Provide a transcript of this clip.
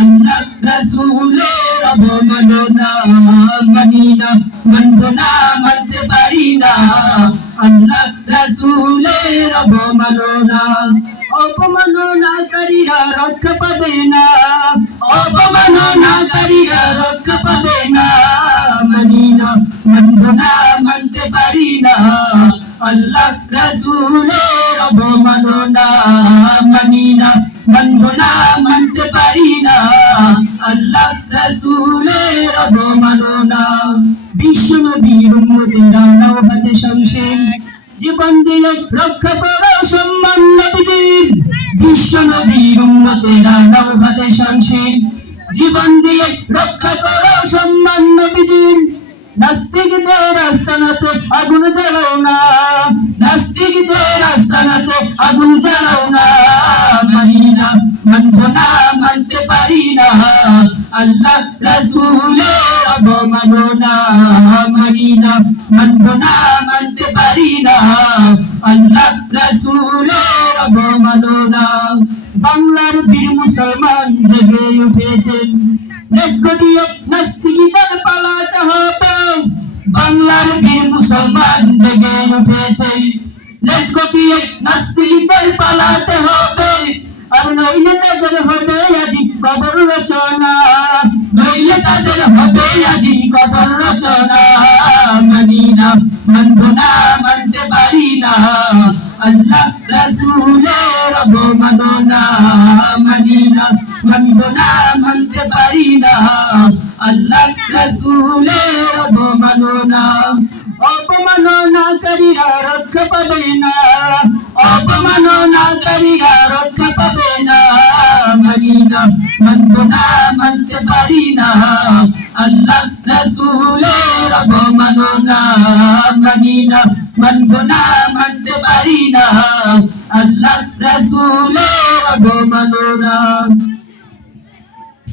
আল্লাহ রাসূলের অবমাননা মানি না, মানব না, মানতে পারি না। আল্লাহ রাসূলের অবমাননা, অপমাননাকারীরা রক্ষা পাবে না, অপমাননাকারীরা রক্ষা পাবে না। মানি না, মানব না, মানতে পারি না। আল্লাহ রাসূলের অবমাননা মানি না, মানব না, মানতে পারি না। আল্লাহ রাসূলের অবমাননা। বিশ্ব নবীর উম্মতেরা নাও হাতে শমশের, জীবন দিয়ে রক্ষা করো সম্মান নবীজির। বিশ্ব নবীর উম্মতেরা নাও হাতে শমশের, জীবন দিয়ে রক্ষা করো সম্মান নবীজির। নাস্তিকদের আস্তানাতে আগুন জ্বালাও না, নাস্তিকদের আস্তানাতে আগুন জ্বালাও না। মানি না, মানব না, মানতে পারি না। আল্লাহ রাসূলের অবমাননা মানি না, মানব না, মানতে পারি না। আল্লাহ রাসূলের অবমাননা। বাংলার বীর মুসলমান জেগে উঠেছেন, দেশ গড়িয়ে নাস্তিকদের পালাতে হবে। বাংলার বীর মুসলমান জেগে উঠেছে, দেশ গড়িয়ে নাস্তিকদের পালাতে হবে। আর নইলে তাদের হবে আজি কবর রচনা, নইলে তাদের হবে আজি কবর রচনা। মানি না, মানব না, মানতে পারি না। আল্লাহ রাসূলের অবমাননা মানি না, মানব না, মানতে পারি না। আল্লাহ রাসূলের অবমাননা, অপমাননাকারীরা রক্ষা পাবে না, অপমাননাকারীরা রক্ষা পাবে না। মানি না, মানব না, মানতে পারি না। আল্লাহ রাসূলের অবমাননা মানি না, মানব না, মানতে পারি না। আল্লাহ রাসূলের অবমাননা।